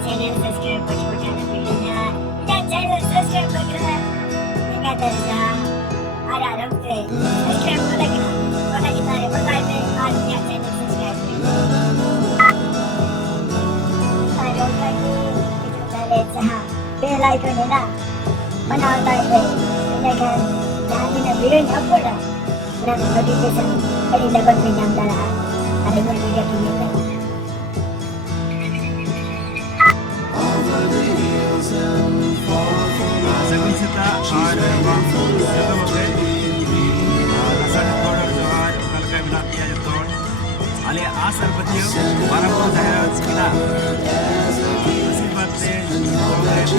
channel subscribe button pilihnya dan channel subscribe button dengan terasa ada rambut subscribe button kita बताते हैं आज क्या channel subscribe ada lagi itu dari जहाँ bell icon है ना बनाता है लेकिन जहाँ भी video upload है ना notification कहीं dapat menjamkan ada video kita Sagun sita और rasanya powder johar kal ka bina kiya jato ale asar batiyo barapur dahera kita usi baat se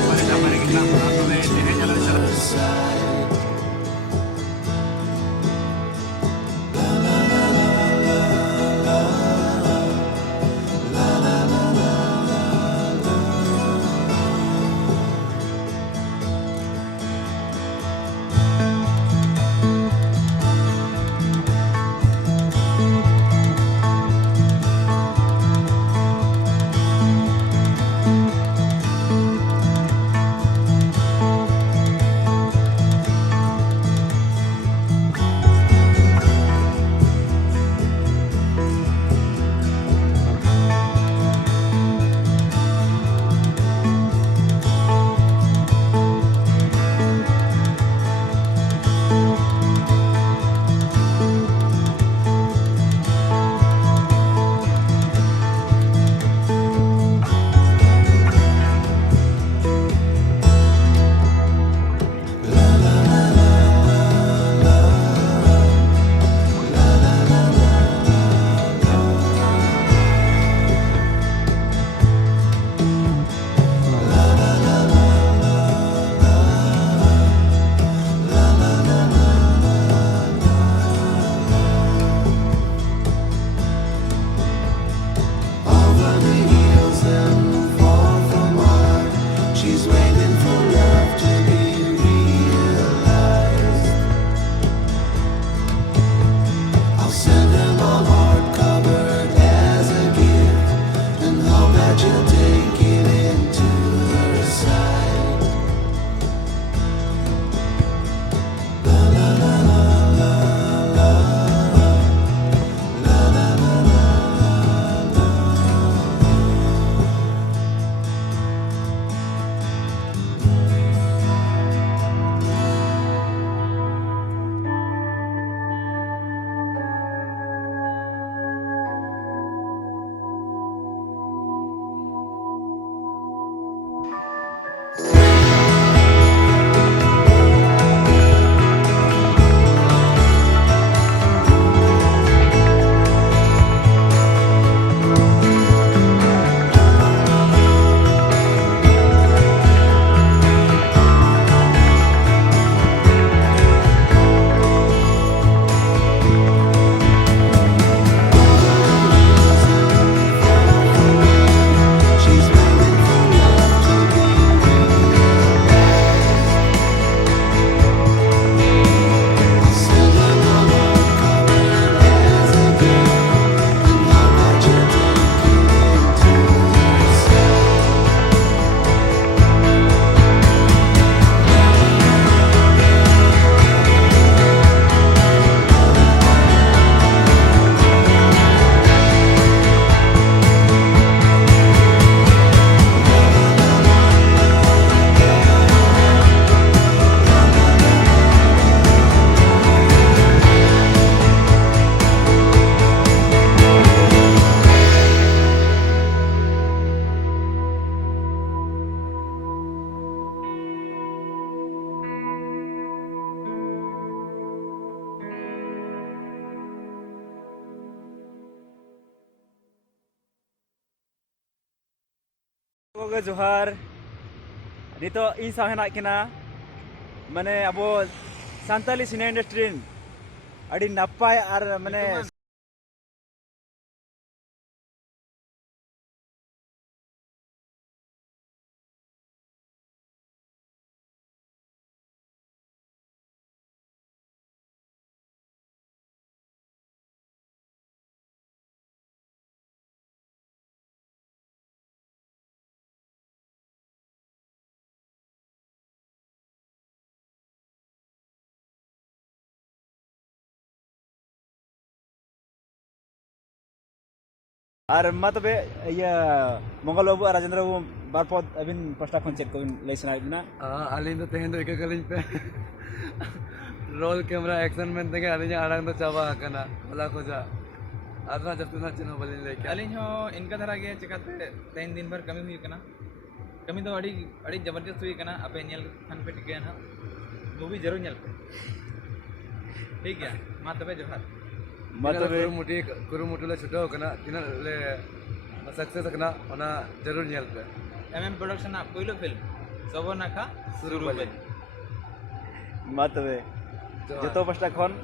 pare da mare gina to me dene jala Oke Johar, nito isa henak kina, mane abo Santali sine industry, adi napai ar mane और मा तबे या मंगल बाबू और राजेंद्र बाबू बारपद अबिन पस्टा खन check को ले सनाय बिना अलिंग तो तेहन एक कलिंग पे रोल कैमरा एक्शन में तक अलिंग आड़ंग तो चाबा कना भला को जा आदमा जब तुना चिन्ह बलिन लेके अलिंग हो इनका धरा गया चिकाते तीन दिन भर कमी हुई कना कमी तो अड़ी अड़ी जबरदस्त हुई कना अबे नेल खान पे टिके ना मूवी जरूर नेल पे ठीक है मा तबे जोहार मतलब कुरुमुटु ले छुटो कना तिना ले सक्सेस कना ओना जरूर नेल पे एमएम प्रोडक्शन ना पहिलो फिल्म सबरनाका सुरुबाली मा तबे जतो पस्टा खन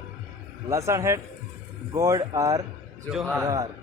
लासन हेड गॉड आर जोहार